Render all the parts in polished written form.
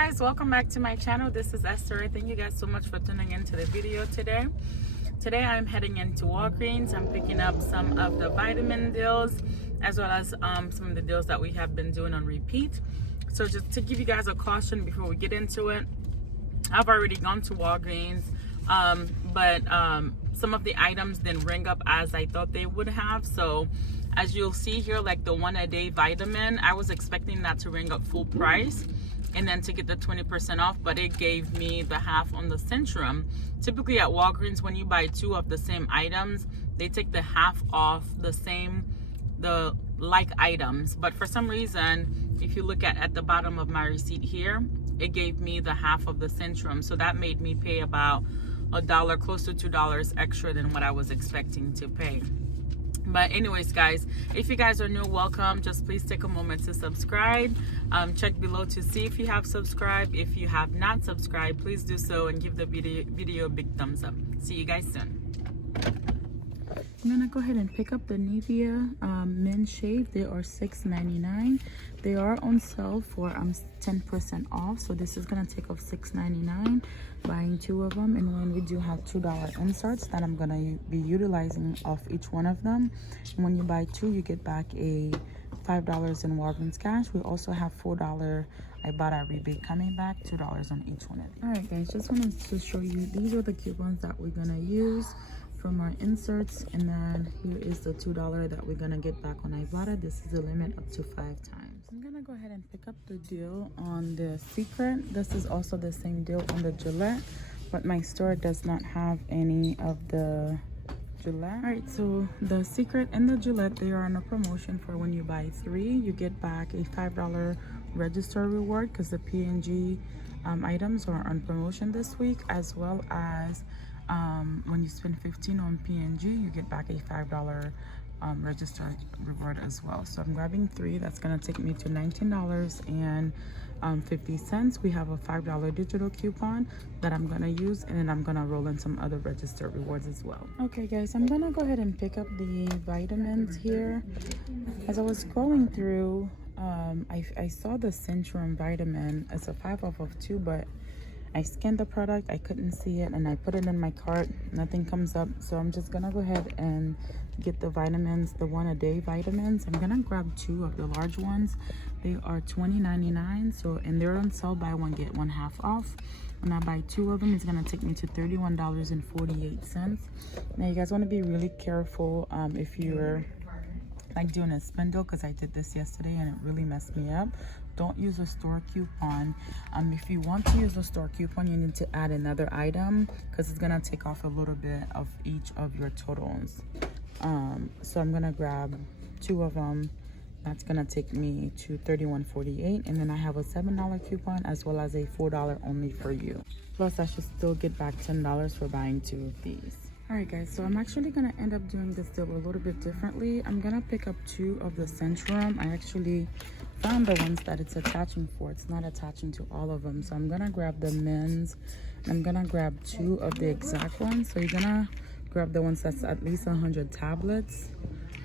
guys, welcome back to my channel. This is Esther. Thank you guys so much for tuning into the video today. Today I'm heading into Walgreens. I'm picking up some of the vitamin deals as well as some of the deals that we have been doing on repeat. So just to give you guys a caution before we get into it, I've already gone to Walgreens, but some of the items didn't ring up as I thought they would have. So as you'll see here, like the 1-a-day vitamin, I was expecting that to ring up full price and then to get the 20% off, but it gave me the half on the Centrum. Typically at Walgreens, when you buy two of the same items, they take the half off the like items. But for some reason, if you look at the bottom of my receipt here, it gave me the half of the Centrum. So that made me pay about $1, close to $2 extra than what I was expecting to pay. But anyways, guys, if you guys are new, welcome. Just please take a moment to subscribe. Check below to see if you have subscribed. If you have not subscribed, please do so and give the video a big thumbs up. See you guys soon. I'm gonna go ahead and pick up the Nivea men's shave. They are $6.99. They are on sale for 10% off, so this is gonna take off $6.99, buying two of them. And when we do have $2 inserts that I'm gonna be utilizing off each one of them, and when you buy two, you get back a $5 in Walgreens cash. We also have $4 Ibotta rebate coming back, $2 on each one of these. All right, guys, just wanted to show you, these are the coupons that we're gonna use from our inserts, and then here is the $2 that we're gonna get back on Ibotta. This is the limit up to 5 times. I'm gonna go ahead and pick up the deal on the Secret. This is also the same deal on the Gillette, but my store does not have any of the Gillette. All right, so the Secret and the Gillette, they are on a promotion for when you buy 3, you get back a $5 register reward, because the P&G items are on promotion this week, as well as when you spend 15 on P&G, you get back a $5 register reward as well. So I'm grabbing 3. That's gonna take me to $19.50. We have a $5 digital coupon that I'm gonna use, and then I'm gonna roll in some other register rewards as well. Okay, guys, I'm gonna go ahead and pick up the vitamins here. As I was scrolling through, I saw the Centrum vitamin. It's a 5 off of 2, but I scanned the product, I couldn't see it, and I put it in my cart. Nothing comes up, so I'm just gonna go ahead and get the vitamins, the 1-a-day vitamins. I'm gonna grab 2 of the large ones. They are $20.99, so, and they're on sale, buy one get one half off. When I buy 2 of them, it's gonna take me to $31.48. Now you guys want to be really careful if you're like doing a spindle, because I did this yesterday and it really messed me up. Don't use a store coupon. If you want to use a store coupon, you need to add another item, because it's gonna take off a little bit of each of your totals. So I'm gonna grab 2 of them. That's gonna take me to $31.48, and then I have a $7 coupon as well as a $4 only for you. Plus I should still get back $10 for buying 2 of these. All right, guys, so I'm actually gonna end up doing this deal a little bit differently. I'm gonna pick up 2 of the Centrum. I actually found the ones that it's attaching for. It's not attaching to all of them, so I'm gonna grab the men's. I'm gonna grab 2 of the exact ones. So you're gonna grab the ones that's at least 100 tablets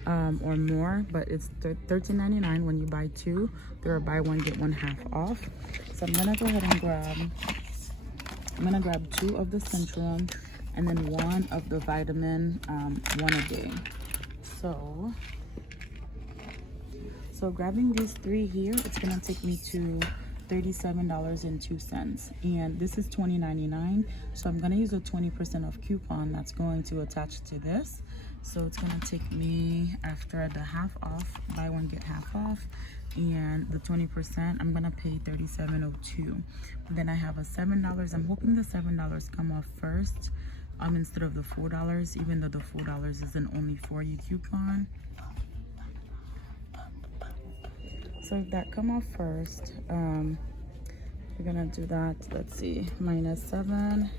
or more, but it's $13.99 when you buy 2. They're a buy one get one half off. So I'm gonna go ahead and grab 2 of the Centrum, and then 1 of the vitamin 1-a-day. So grabbing these 3 here, it's gonna take me to $37.02, and this is $20.99. So I'm gonna use a 20% off coupon that's going to attach to this. So it's gonna take me, after the half off, buy one get half off, and the 20%, I'm gonna pay $37.02. Then I have a $7. I'm hoping the $7 come off first instead of the $4, even though the $4 is an only for you coupon. So if that come off first, we're gonna do that. Let's see, -7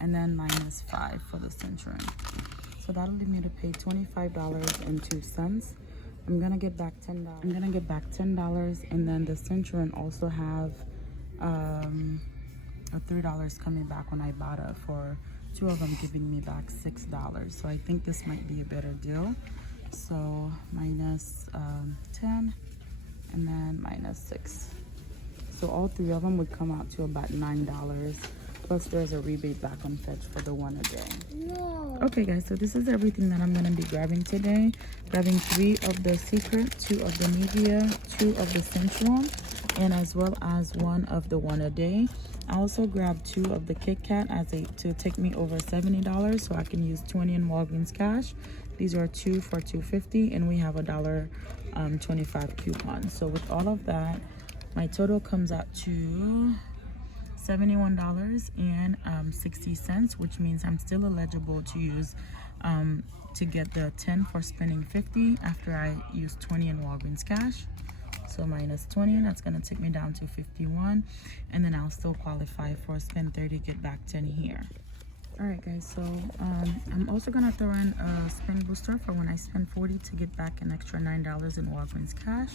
and then -5 for the Centrum. So that'll leave me to pay $25.02. I'm gonna get back $10. And then the Centrum also have a $3 coming back when I bought it, for 2 of them giving me back $6. So I think this might be a better deal. So minus 10 and then minus 6. So so all three of them would come out to about $9. Plus there's a rebate back on Fetch for the one a day. No. Okay guys, so this is everything that I'm gonna be grabbing today. Grabbing 3 of the Secret, 2 of the Nivea, 2 of the Centrum, and as well as 1 of the one a day. I also grabbed 2 of the Kit Kat to take me over $70, so I can use 20 in Walgreens cash. These are 2 for $2.50, and we have a $1.25 coupon. So with all of that, my total comes out to $71.60, which means I'm still eligible to use to get the 10 for spending 50 after I use 20 in Walgreens cash. So minus 20, that's gonna take me down to 51, and then I'll still qualify for spend 30, get back 10 here. All right guys, so I'm also gonna throw in a spend booster for when I spend 40 to get back an extra $9 in Walgreens cash.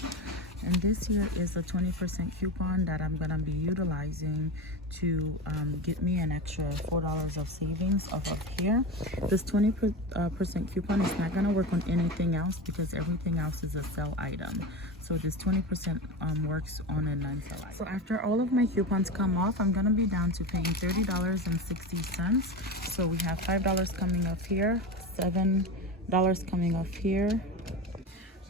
And this here is a 20% coupon that I'm gonna be utilizing to get me an extra $4 of savings off of here. This 20% coupon is not gonna work on anything else because everything else is a sell item. So this 20% works on a non-sell item. So after all of my coupons come off, I'm gonna be down to paying $30.60. So we have $5 coming off here, $7 coming off here.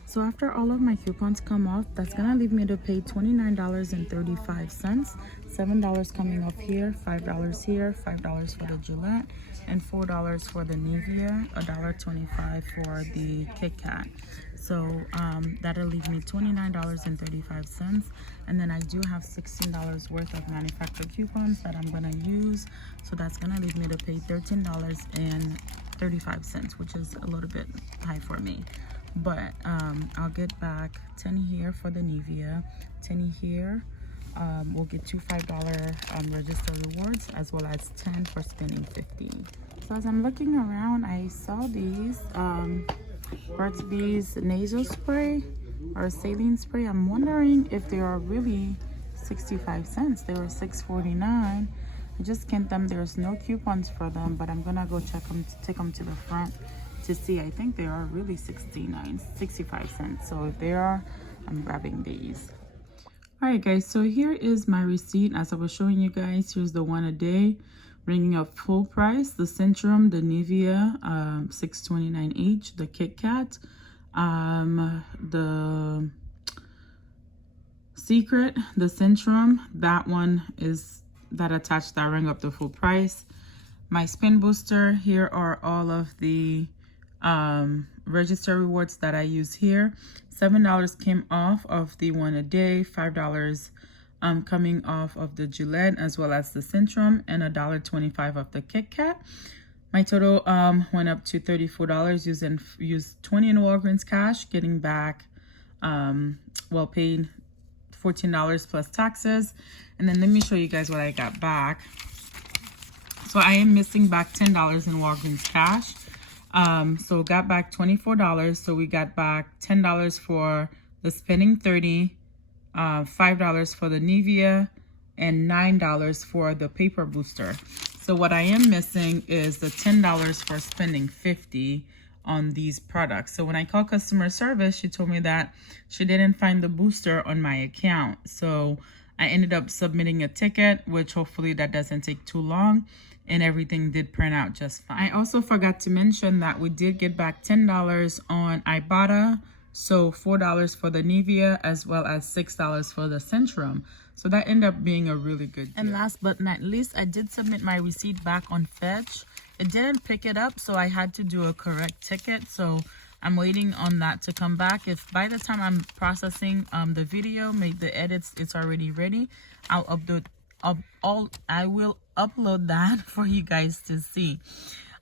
So after all of my coupons come off, that's gonna leave me to pay $29.35. $7 coming off here, $5 here, $5 for the Gillette, and $4 for the Nivea, $1.25 for the Kit Kat. So that'll leave me $29.35, and then I do have $16 worth of manufacturer coupons that I'm gonna use. So that's gonna leave me to pay $13.35, which is a little bit high for me. But I'll get back 10 here for the Nivea, 10 here. We'll get 2 $5 register rewards, as well as 10 for spending 50. So as I'm looking around, I saw these Burt's Bees nasal spray or saline spray. I'm wondering if they are really 65 cents. They were $6.49. I just scanned them. There's no coupons for them, but I'm gonna go check them, take them to the front to see. I think they are really 65 cents. So if they are, I'm grabbing these. All right guys, so here is my receipt. As I was showing you guys, here's the one a day, bringing up full price: the Centrum, the Nivea, $6.29 each, the Kit Kat, the Secret, the Centrum, that one is that attached, that rang up the full price. My spin booster, here are all of the register rewards that I use here. $7 came off of the one a day, $5 coming off of the Gillette as well as the Centrum, and $1.25 of the Kit Kat. My total went up to $34, used 20 in Walgreens cash, getting back paid $14 plus taxes. And then let me show you guys what I got back. So I am missing back $10 in Walgreens cash. So got back $24. So we got back $10 for the spending 30, $5 for the Nivea, and $9 for the paper booster. So what I am missing is the $10 for spending 50 on these products. So when I called customer service, she told me that she didn't find the booster on my account. So I ended up submitting a ticket, which hopefully that doesn't take too long, and everything did print out just fine. I also forgot to mention that we did get back $10 on Ibotta, so $4 for the Nivea as well as $6 for the Centrum. So that ended up being a really good deal. And last but not least, I did submit my receipt back on Fetch. It didn't pick it up, so I had to do a correct ticket. So I'm waiting on that to come back. If by the time I'm processing the video, make the edits, it's already ready, I'll upload I will upload that for you guys to see.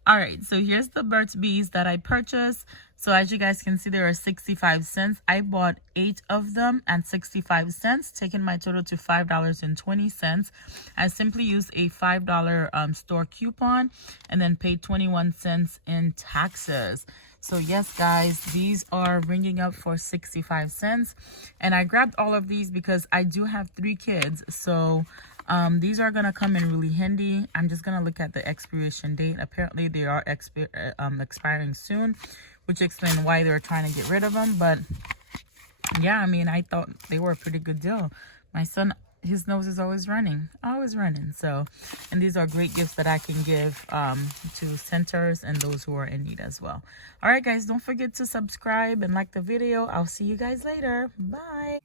All right, so here's the Burt's Bees that I purchased. So as you guys can see, there are 65 cents. I bought 8 of them at 65 cents, taking my total to $5.20. I simply used a $5 store coupon and then paid 21 cents in taxes. So yes, guys, these are ringing up for 65 cents. And I grabbed all of these because I do have 3 kids. So these are going to come in really handy. I'm just going to look at the expiration date. Apparently, they are expiring soon, which explains why they're trying to get rid of them. But yeah, I mean, I thought they were a pretty good deal. My son his nose is always running, so, and these are great gifts that I can give to centers and those who are in need as well. All right guys, don't forget to subscribe and like the video. I'll see you guys later. Bye.